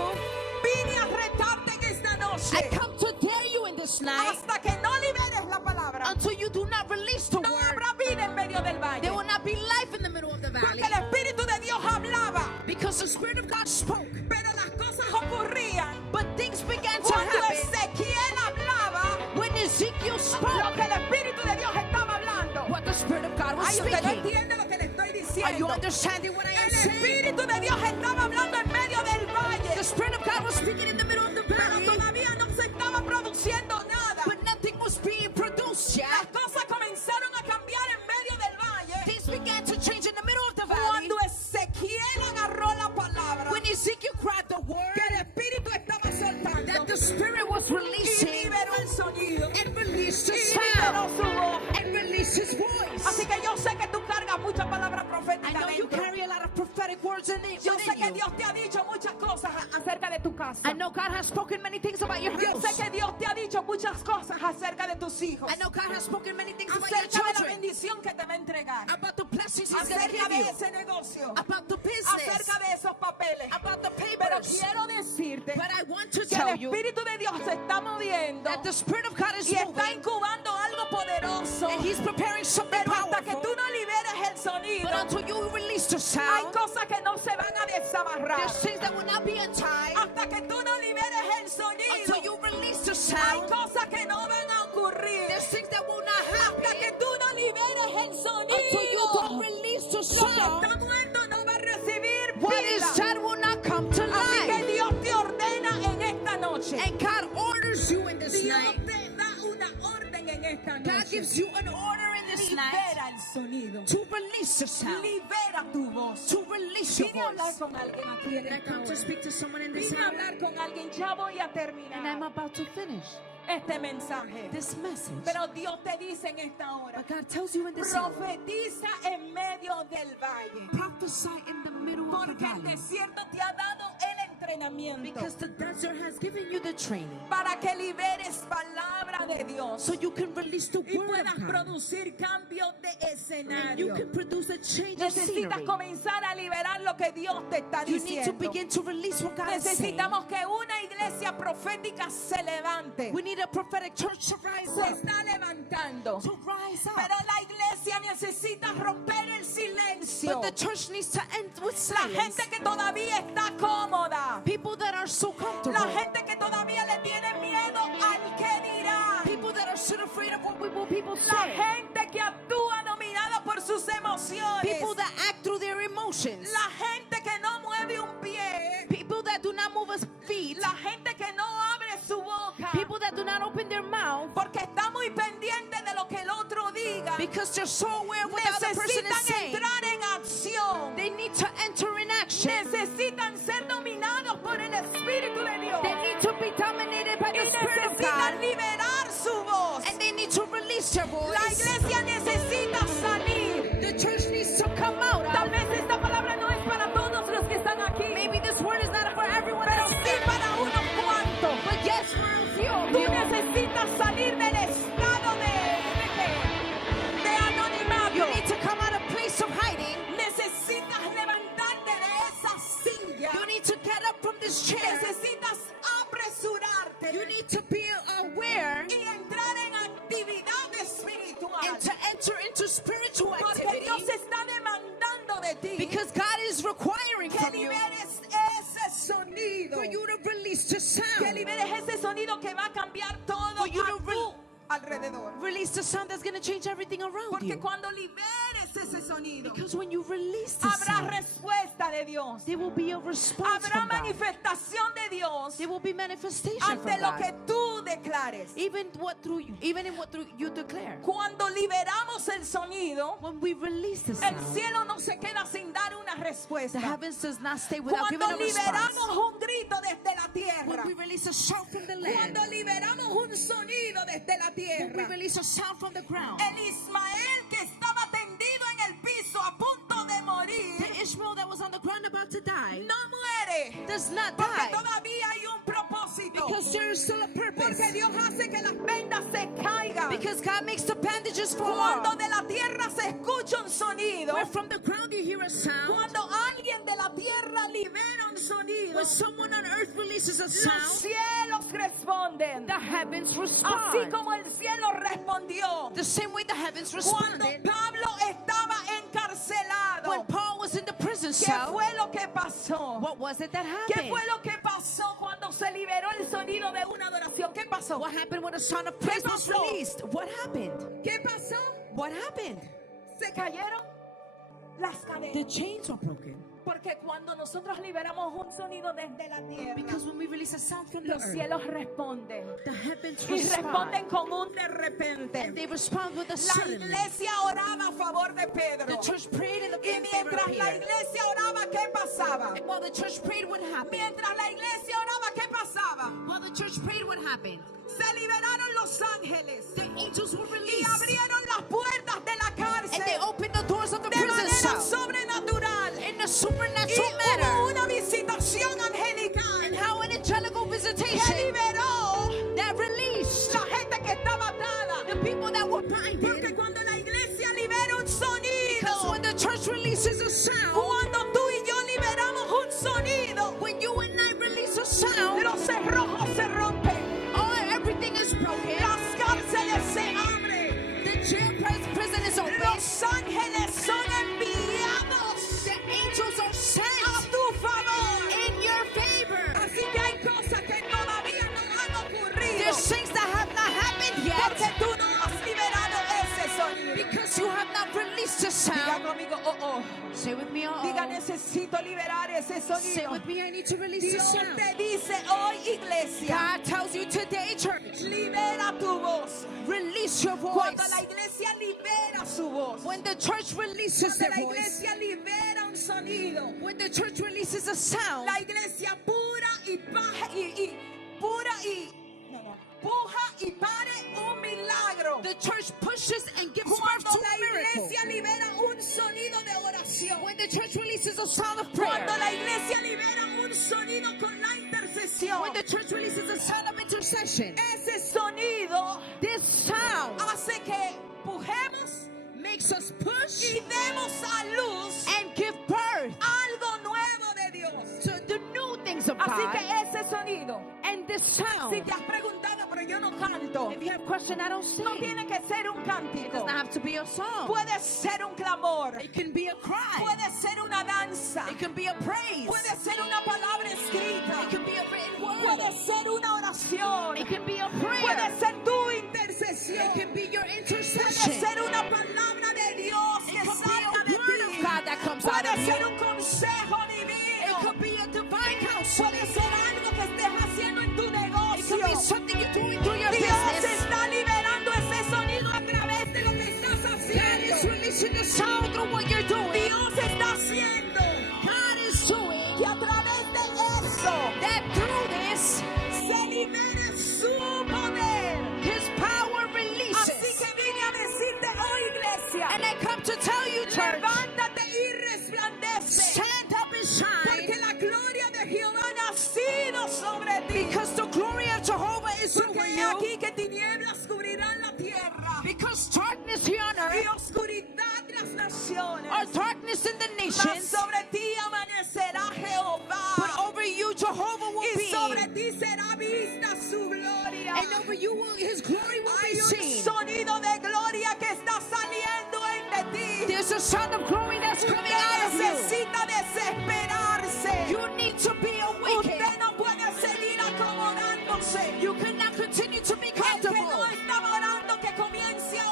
Vine a retarte en esta noche. I come to dare you in this night, Hasta que no liberes la palabra, until you do not release the no word, habrá vida en medio del valle. there will not be life in the middle of the valley. Porque el Espíritu de Dios hablaba, Because the Spirit of God spoke, pero las cosas ocurrían but things began to cuando happen Ezequiel hablaba when Ezekiel lo spoke que el Espíritu de Dios estaba hablando. what the Spirit of God was Ay, usted no speaking. entiende lo que le estoy Are you diciendo. understanding what I am El saying? Espíritu de Dios estaba hablando en medio del valle, The Spirit of God was speaking in the middle of the pero valley, todavía no se estaba produciendo nada. but nothing was being produced Las yet. cosas comenzaron a cambiar en medio del valle Things began to change in the middle of the valley cuando Ezequiel agarró la palabra when Ezekiel grabbed the word que el Espíritu estaba soltando that the Spirit was y releasing liberó el sonido and released the y liberó sound su voz. and released his voice. Así que yo sé que tú cargas muchas palabras I proféticas know you dentro. carry a lot of prophetic words in it. Yo sé que within you. Dios te ha dicho muchas cosas acerca de tu casa. I know God has spoken many things about your Yo sé house. que Dios te ha dicho muchas cosas acerca de tus hijos. I know God has spoken many things about your Acerca de la children, bendición que te va a entregar. about the blessings He's going to Acerca give you, de ese negocio. about the business, Acerca de esos papeles. about the Pero papers. quiero decirte But I want to que tell el you Espíritu de Dios se está moviendo that the Spirit of God is y está moving incubando algo poderoso. and He's preparing something Pero hasta que powerful. tú no liberes el sonido, But until you release the hay sound, cosas que no se van a desabarrar. there's things that will not be untied. Hasta que tú no liberes el sonido, Until you release the hay sound, cosas que no van a ocurrir. there's things that will not Hasta happen. que tú no liberes el Until you sonido, don't release the lo que sound, está muerto no va a recibir what is vida. dead will not noche. And God orders you in this Dios night. te da una orden en esta God noche. gives you an order in this night Libera el sonido. to release your sound, Libera tu voz. to release your Vine a hablar voice. con alguien aquí en And I esta come to hora. speak to someone in this Vine a hour, hablar con alguien. Ya voy a and I'm terminar about to finish este mensaje. this message. Pero Dios te dice en esta hora. But God tells you in this hour, Profetiza en medio del valle. prophesy in the middle of the Porque el valley. desierto te ha dado el entrenamiento. Because the desert has given you the training, Para que liberes palabra de Dios. so you can release the Y word puedas of God. producir cambios de And you escenario. can produce a change of Necesitas scenery. comenzar a liberar lo que Dios te está You need to diciendo. begin to release what God is saying. Necesitamos que una iglesia profética se levante. We need a prophetic church to rise Se up. está levantando. To rise up. Pero la iglesia necesita romper el silencio. But the church needs to end with La silence. gente que todavía está cómoda. People that are so comfortable. La gente que todavía le tiene miedo al que dirá. People that are still afraid of what will people La say. gente que actúa dominada por sus emociones. People that act through their emotions. La gente que no mueve un pie. People that do not move a feet. La gente que no abre su boca. People that do not open their mouth. Porque está muy pendiente de lo que el otro diga. Because they're so aware of what the other person is Necesitan saying. entrar en acción. They need to enter in action. Necesitan ser dominados por el Espíritu de Dios. They need to be dominated by Y the Spirit of necesitan God. liberar su voz. And they need to release their La voice. iglesia necesita salir. The church needs to come out. Tal vez esta palabra no es para todos los que están aquí. Maybe this word is not for everyone Pero else. sí para unos cuantos. But yes, for a few of Tú you. necesitas salir del estado de anonimato. You need to come out of a place of hiding. Necesitas levantarte de esa silla. You need to get up from this chair. Necesitas apresurarte. You need to be aware Y entrar en actividad espiritual. and to enter into spiritual Porque activity. Dios está demandando de ti Because God is requiring que from you liberes ese sonido. for you to release the Que sound. liberes ese sonido que va a cambiar todo For you a to tu alrededor. Release the sound that's going to change everything around Porque you. cuando liberes ese sonido, Because when you release the habrá sound, respuesta de Dios. there will be a response Habrá from God. manifestación de Dios There will be manifestation ante from lo que God. tú declares. Even in what through you declare. Cuando liberamos el sonido, When we release the el sound, cielo no se queda sin dar una the respuesta. heavens does not stay without giving Cuando a response. liberamos un grito desde la tierra, When we release a shout from the land, cuando liberamos un sonido desde la when we tierra, release a sound from the ground, el Ismael que estaba tendido en el piso a punto de morir, the Ishmael that was on the ground about to die no muere. does not Porque die. todavía hay un propósito. Because there is still a purpose. Porque Dios hace que las vendas se caigan. Because God makes the bandages fall Cuando off. de la tierra se escucha un sonido, Where from the ground you hear a sound, cuando alguien de la tierra libera un sonido, when someone on earth releases a los sound, cielos responden. the heavens Así respond. como el cielo respondió The same way the heavens cuando responded Pablo estaba encarcelado. when Paul was in the prison ¿Qué cell. fue lo que pasó? What was it that ¿Qué happened? fue lo que pasó cuando se liberó el sonido de una adoración? ¿Qué pasó? What happened when the sound of praise was pasó? released? What happened? ¿Qué pasó? What happened? Se cayeron las cadenas. The chains were broken. Porque cuando nosotros liberamos un sonido desde la tierra, Because when we release a sound from the los earth, cielos responden. the heavens Y responden respond. con un de repente. And they respond with a La suddenly. iglesia oraba a favor de Pedro. The church prayed in Y favor of mientras la Peter. iglesia oraba, ¿qué pasaba? And while the church prayed, what happened? Mientras la iglesia oraba, ¿qué pasaba? While the church prayed, what happened? Se liberaron los ángeles. The angels were Y released. abrieron las puertas de la And they cárcel. opened the doors of the De prison manera cell sobrenatural. in a Y supernatural hubo manner. una visitación And angelical how an angelical que visitation liberó that released la gente que estaba atada. the people that were Porque blinded. cuando la iglesia libera un Because sonido, when the church releases a sound, cuando tú y yo liberamos un sonido, when you and I release a sound, los cerrojos se rompen, everything is broken. las cárceles se abren, The prison is open. los ángeles son enviados The angels are a sent tu favor. in your favor. Así que hay cosas que todavía no han ocurrido There's things that have not happened porque yet tú no has liberado ese sonido. because you have not released the Diga sound. Diga conmigo, oh, oh. Say with me, oh, Diga, oh. necesito liberar ese Say sonido. with me, I need to release the Dios sound. te dice hoy, iglesia, God tells you today, church, libera tu voz. release your Cuando voice. la iglesia libera su voz, When the church releases cuando their la voice, iglesia libera un sonido, when the church releases a sound, la iglesia pura y baja y pura y puja y pare un milagro. the church pushes and gives birth Cuando to la a miracle. iglesia libera un sonido de oración, When the church releases a sound of prayer, cuando la iglesia libera un sonido con la intercesión, when the church releases a sound of intercession, ese sonido this sound hace que pujemos makes us push y demos a luz and give birth algo nuevo de Dios. to the new things of Así God. que ese sonido, And this sound, si te has preguntado, pero yo no canto, if you have question, I don't sing. no tiene que ser un It cántico, does not have to be a song. puede ser un clamor, It can be a cry. puede ser una danza, It can be a praise. puede ser una palabra escrita, It can be a written word. puede ser una oración, It can be a prayer. puede ser tu intercesión, It can be your puede intercession. ser una palabra de Dios It que could be salga a de word of ti, God that comes out puede of ser you. un consejo It divino, could be a divine counsel. puede ser algo que estés haciendo en tu It could be negocio. something you're doing through your Dios business. está liberando ese sonido a través de lo que estás God is haciendo. releasing the sound through what you're doing. Dios está haciendo God is doing que a través de eso that through this, se libere su poder. His power Así releases. que vine a decirte hoy, iglesia, And I come to tell you, church, levántate y resplandece, stand up and shine, porque la gloria de Jehová ha nacido sobre ti. because the glory of Jehovah is Porque over he you. aquí que tinieblas cubrirán la tierra Because darkness here on y earth, oscuridad las naciones. or darkness in the Mas nations, sobre ti amanecerá Jehová. but over you Jehovah will Y be, sobre ti será vista su gloria. and over you His glory will Hay be un seen. sonido de gloria que está saliendo de ti. There's a sound of glory that's coming out of Usted you. necesita desesperarse. You need to be awakened. Usted no puede seguir acomodándose. You cannot continue to be El que comfortable. no estaba orando que comience a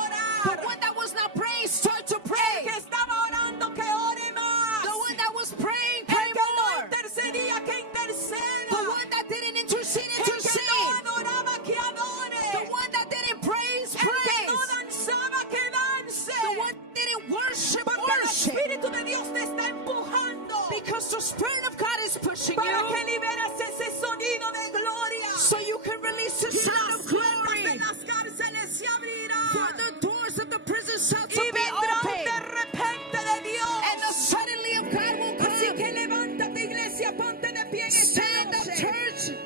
The orar. one that was not praying, start to El pray. que estaba orando que ore más. The one that was praying, El pray que no more. intercedía que interceda. The one that didn't intercede, El que no intercede. adoraba que adore. The one that didn't praise, El que no praise. danzaba que dance. The one that didn't worship, Porque el worship. Espíritu de Dios te está empujando Because the Spirit of God is pushing para que you liberes ese sonido de gloria. so you can release the Y sound las of puertas glory. de las cárceles se For abrirán. the doors of the prison cell to Y be vendrán de open. repente de Dios. And the suddenly of God will Así come. que levántate, iglesia, ponte de pie en esta Stand up, noche. church.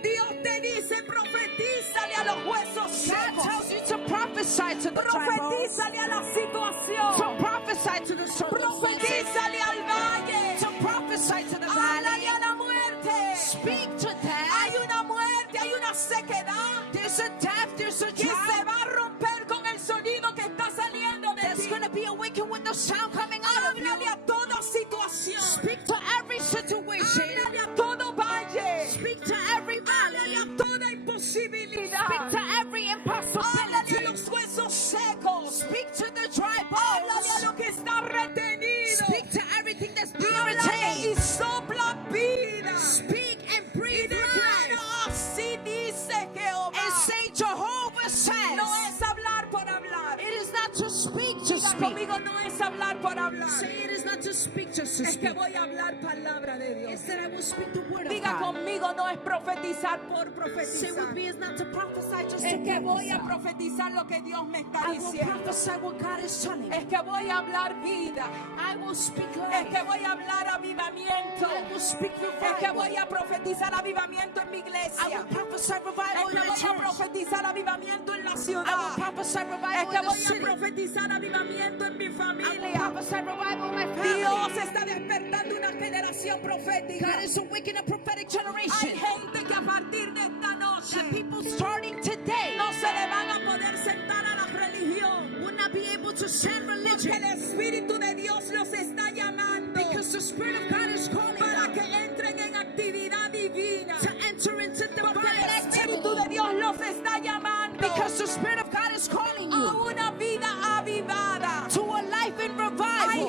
Dios te dice, profetízale a los huesos God secos. tells you to prophesy to the dry bones. Profetízale a la situación. To prophesy to the circumstances. Profetízale al valle. To prophesy to the Háblale valley. a la muerte. Speak to Hay death. una muerte, hay una sequedad There's a death, there's a que se drought va a romper con el sonido que está saliendo de that's ti. going to be awakened with the sound coming out of you. Háblale a toda situación. Speak to every situation. Háblale a todo valle. Speak to every Háblale valley. a toda imposibilidad. Speak to every Háblale a impossibility. los huesos secos. Speak to the dry Háblale a bones. lo que está retenido. Speak to everything that's being Háblale y retained. sopla vida. Speak and Y breathe declara, life. así dice Jehová. And say Jehovah says. No es hablar por hablar. It is not to speak to Diga speak. conmigo, no es hablar por hablar. Say it is not to speak just to Es que speak. voy a hablar palabra de Dios. It's that I will speak the word of Diga God. conmigo, no es profetizar por Say profetizar. with me is not to prophesy just Es to que voy a prophesy. profetizar lo que Dios me está I will diciendo. prophesy what God is telling me. Es que voy a hablar vida. I will speak Es que life. voy a hablar avivamiento. I will speak Es que voy revival. a profetizar avivamiento en mi I will iglesia. prophesy Es revival in que the voy a church. profetizar avivamiento en la I will ciudad. prophesy Es revival que in the voy a city. profetizar avivamiento en mi I will familia. prophesy revival in my Dios family. está despertando una generación profética. God is awakening a prophetic Hay generation. gente que a partir de esta noche That people starting today no se le van a poder sentar a la religión. will not be able to send Porque religion. el Espíritu de Dios los está llamando Because the Spirit of God is calling para them que entren en actividad divina. to enter into Porque divine el Espíritu activity. de Dios los está llamando Because the Spirit of God is calling a you una vida avivada. to a life in Hay revival.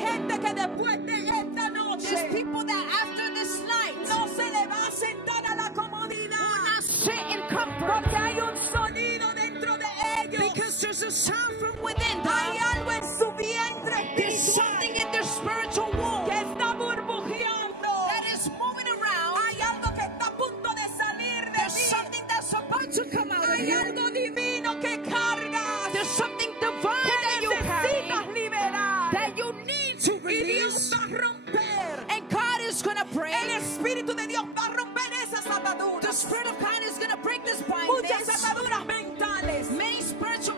Porque hay un sonido dentro de ellos. Because there's a sound from within Hay them. algo en su vientre There's something in their spiritual womb que está burbujeando. that is moving around. Hay algo que está a punto de salir de There's ti. something that's about to come out of Hay you. algo divino que cargas. There's something divine Que that you necesitas carry liberar. that you need to Y Dios release. va a romper. And God is going to El break. Espíritu de Dios va a romper esas The ataduras. Spirit of God is going to break this Muchas blindness. ataduras mentales. Many spiritual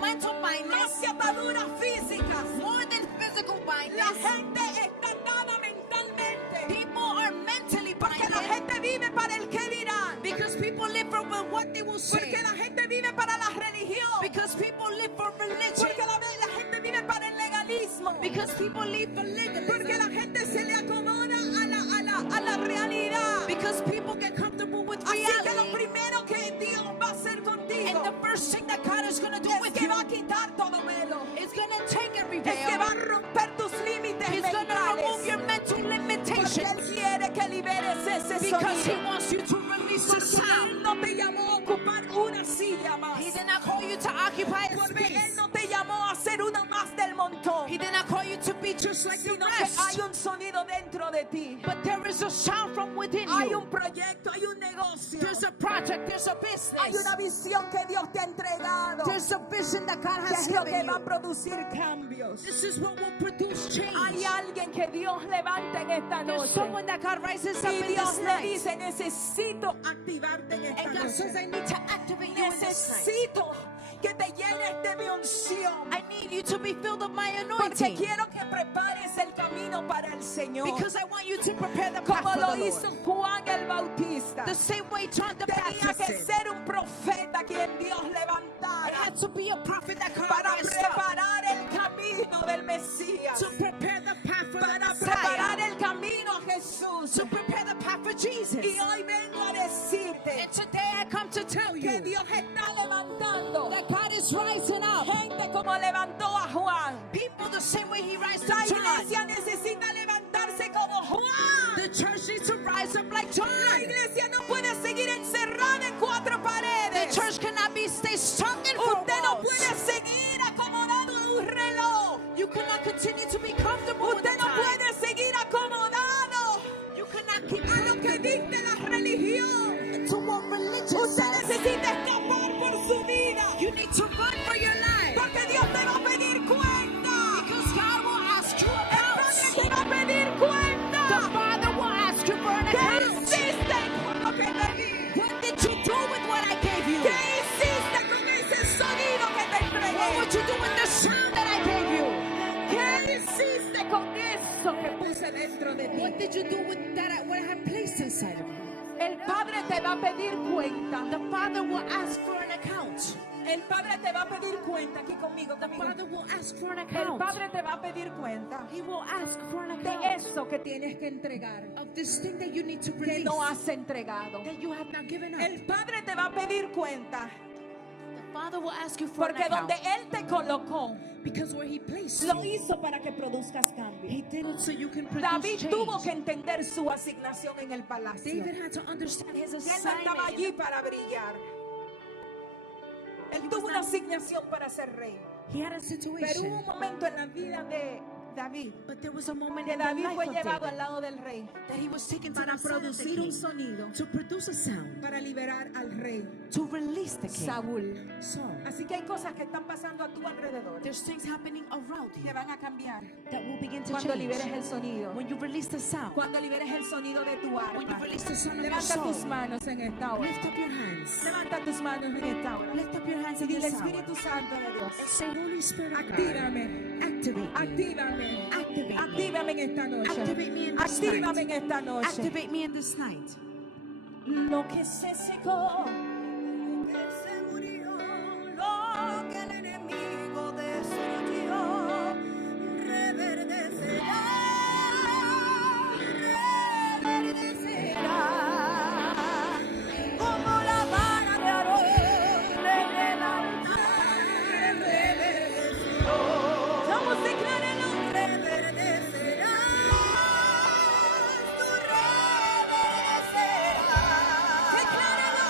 mental Más blindness. que ataduras físicas. More than physical La blindness. gente está atada mentalmente. People are mentally Porque la blinded. gente vive para el que dirán. Because people live for what they will say. Porque la gente vive para la religión. Because people live for religion. Porque la gente vive para el legalismo. Because people live for Porque legalism. la gente se le acomoda a la realidad. Because people get comfortable with Así que lo reality. primero que Dios va a hacer contigo And the first thing that God is going to do es with que you va a quitar todo velo. is going to take every Es que va veil. a romper tus límites He's going to remove mentales. your mental Porque limitations. Él quiere que liberes ese Because He sonido. wants you to release the Porque Él sound. no te llamó a ocupar una silla más. He did not call you to occupy a Porque Él space. no te llamó a ser una más del montón. He did not call you to be just like the Sino que rest. hay un sonido dentro de ti. But there is a sound from within Hay you. un proyecto, hay un negocio. There's a project, there's a Hay una business. visión que Dios te ha entregado. There's a vision that God Que has es lo que given va a you. producir cambios. This is what will produce change. Hay alguien que Dios levanta en esta There's noche. someone that God rises up Y in Dios this le night. dice, necesito activarte en esta And God says, noche. I need to activate you in this night. Necesito que te llenes de mi unción. I need you to be filled of my Porque anointing. quiero que prepares el camino para el Señor. Because I want you to prepare the path Como for lo the hizo Lord. Juan el Bautista. The same way John the Tenía Baptist que did. ser un profeta quien Dios It levantara had to be a prophet that God para raised up preparar el camino del Mesías. to prepare the path for the Para Messiah, preparar el camino a Jesús. to prepare the path for Jesus. Y hoy vengo a decirte And today I come to tell que you Dios está levantando that God is rising up gente como levantó a Juan. people the same way He raised La up John. iglesia necesita levantarse como Juan. The church needs to rise up like John. La iglesia no puede seguir encerrada en cuatro The paredes. church cannot stay stuck in four Usted no walls. puede seguir acomodado a un reloj. You cannot continue to be comfortable with the Usted no time. puede seguir acomodado You cannot keep a lo que dicte la religión. to what religion Usted says. necesita escapar por su vida. You need to run for your life. Porque Dios te va a pedir cuenta. Because God will ask you El Padre account. te va a pedir The cuenta. Father will ask you for an ¿Qué account. hiciste con lo que te di? What did you do with what I gave you? ¿Qué hiciste con ese sonido que te What entregué? would you do with the sound that I gave you? ¿Qué hiciste con eso que puse dentro de ti? What did you do with that? What I have placed inside of you? El Padre te va a pedir cuenta. The Father will ask for an account. El Padre te va a pedir cuenta aquí conmigo. The Father will ask for an El account. Padre te va a pedir cuenta He will ask for an de account eso que tienes que entregar, of this thing that you need to que release, no has entregado. that you have not given up. El Padre te va a pedir cuenta The Father will ask you for an porque account. donde Él te colocó, Because where He placed lo you, hizo para que produzcas cambio. He did it so you can produce David change. tuvo que entender su asignación en el palacio. David had to understand his Él no estaba assignment. allí para brillar. Él tuvo una asignación para ser rey. He had a Pero situation. hubo un momento en la vida de David But there was a moment que in the David life fue of llevado David al lado del rey that he was taken to para the side of the producir un king sonido to produce a sound, para liberar al rey to release the king. Saúl. Saul. Así que hay cosas que están pasando a tu alrededor There's things happening around que you van a cambiar that will begin to cuando change liberes el sonido. when you release the sound, Cuando liberes el sonido de tu when you arpa. release the sound of your Levanta tus soul. manos en esta hora. Lift up your hands. Levanta tus manos en esta hora. Lift up your hands Y in dile, this hour. Espíritu Santo de Dios, And say, Holy Spirit of God, actívame, activate me. actívame, Activate me. actívame en esta noche. Activate me in this Actívame night. en esta noche. Activate me in this night. Lo que se secó, lo que se murió, lo que el enemigo destruyó, reverdecerá, reverdecerá, como la vara de Aarón en el altar, reverdecerá. Vamos, decláralo, reverdecerá, tú reverdecerás. Decláralo,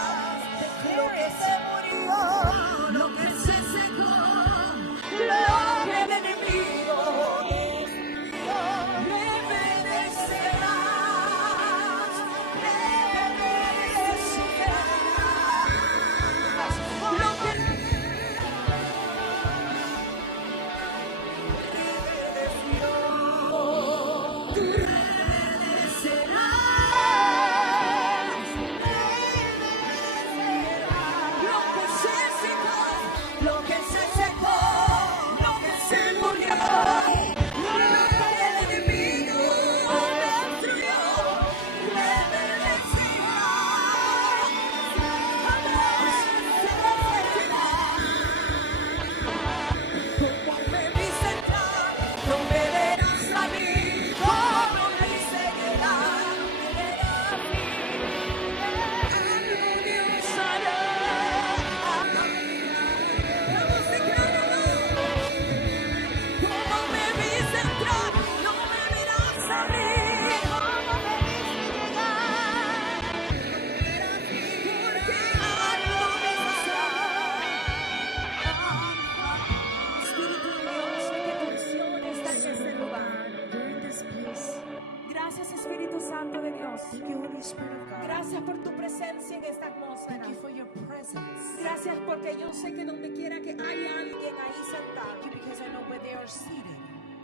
en esta atmósfera. Thank you for your presence. Gracias porque yo sé que donde quiera que haya alguien ahí sentado, Thank you because I know where they are seated.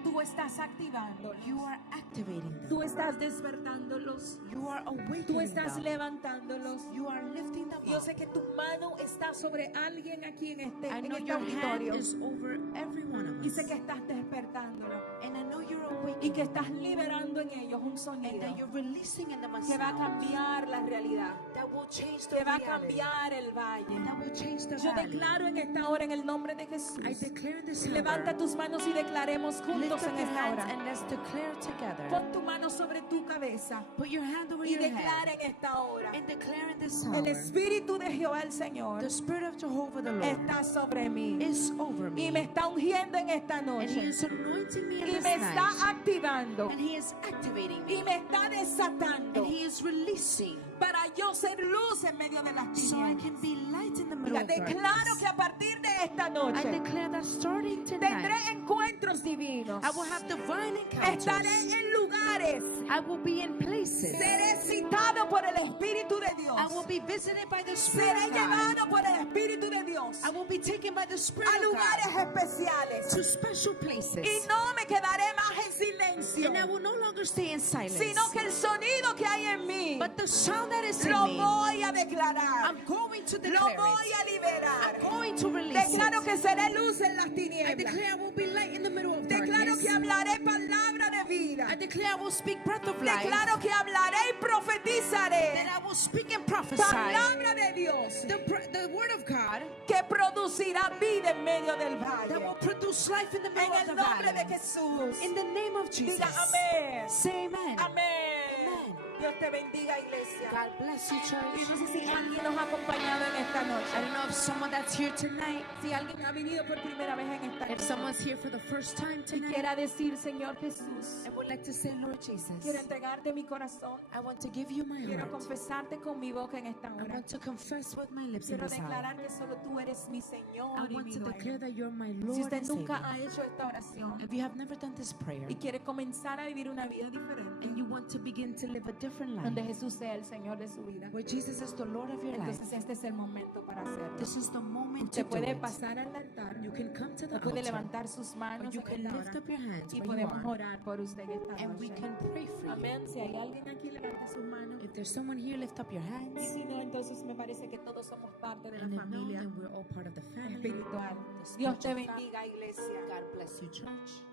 tú estás activando, You are activating them. tú estás despertándolos, You are awakening tú estás them. levantándolos. You are lifting them Yo up. sé que tu mano está sobre alguien aquí en I en know este your hand auditorio. is over every one of Y us. sé que estás despertándolo And I know you're y awakening que estás liberando en ellos un and sonido that you're releasing in them a que va a sound cambiar la realidad, that will change the que va a reality, cambiar el valle. that will change the Yo valley. declaro en esta hora en el nombre de Jesús. I declare this hour. Levanta tus manos y declaremos Lift juntos up en your esta hands hora. and let's declare together. Pon tu mano sobre tu cabeza Put your hand over y your declara head en esta hora. and declare in this El hour. Espíritu de Jehová el Señor The Spirit of Jehovah the Lord está sobre mí is over y me. me está ungiendo en esta And He noche is anointing me in y this me está night. activando And He is activating me. y me está desatando And He is releasing para yo ser luz en medio de las so I tinieblas. can be light in the middle Ya of declaro darkness. que a partir de esta I noche declare that starting tendré tonight, encuentros divinos. I will have divine Estaré encounters. en lugares. I will be in places. Seré citado por el Espíritu de Dios. I will be visited by the Spirit Seré of God. llevado por el Espíritu de Dios I will be taken by the Spirit a of lugares God especiales. to special places. Y no me quedaré más en silencio, And I will no longer stay in silence. sino que el sonido que hay en mí But the sound that is in lo me, voy a declarar. I'm going to Lo declare voy it. a liberar. I'm going to release Declaro it. que seré luz en las I tinieblas. declare I will be light in the middle of Declaro darkness. que hablaré palabra de vida. I declare I will speak breath of life. Declaro que hablaré y That profetizaré I will speak and prophesy. palabra de Dios The word of God que producirá vida en medio del that will valle. produce life in the En middle of el the nombre de valley. Jesús. In the name of Jesus. Diga amén. Say amen. Amén. Amen. Dios te bendiga, iglesia. God bless you, Y church. no sé si alguien nos ha acompañado en esta I noche. don't know if someone that's here tonight, Si alguien ha venido por primera vez en esta if noche someone's here for the first time y tonight, quiera decir, Señor Jesús, I would like to say, Lord Jesus, quiero entregarte mi corazón, I want to give you my quiero heart. confesarte con mi boca en esta I hora. want to confess with my lips in Quiero this hour. declarar que solo tú eres mi I Señor y want mi to declare dueño. that you're my Si Lord usted and nunca Savior. ha hecho esta oración If you have never done this prayer y quiere comenzar a vivir una vida diferente, and you want to begin to live a different donde life, Jesús sea el Señor de su vida, where Jesus is the Lord of your life, entonces este es el momento para hacerlo. this is the moment to Usted do puede it. pasar al altar, You can come to the o puede altar, levantar sus or manos you en can esta lift hora up your hands y where you podemos are, orar por usted esta and we noche. can pray for you. Amén. Si hay alguien aquí, levante sus manos. If there's someone here, lift up your Y hands. si no, entonces me parece que todos somos parte de la And if no, familia then we're all part of the family. espiritual. The Dios te spiritual bendiga, iglesia. God bless you, church.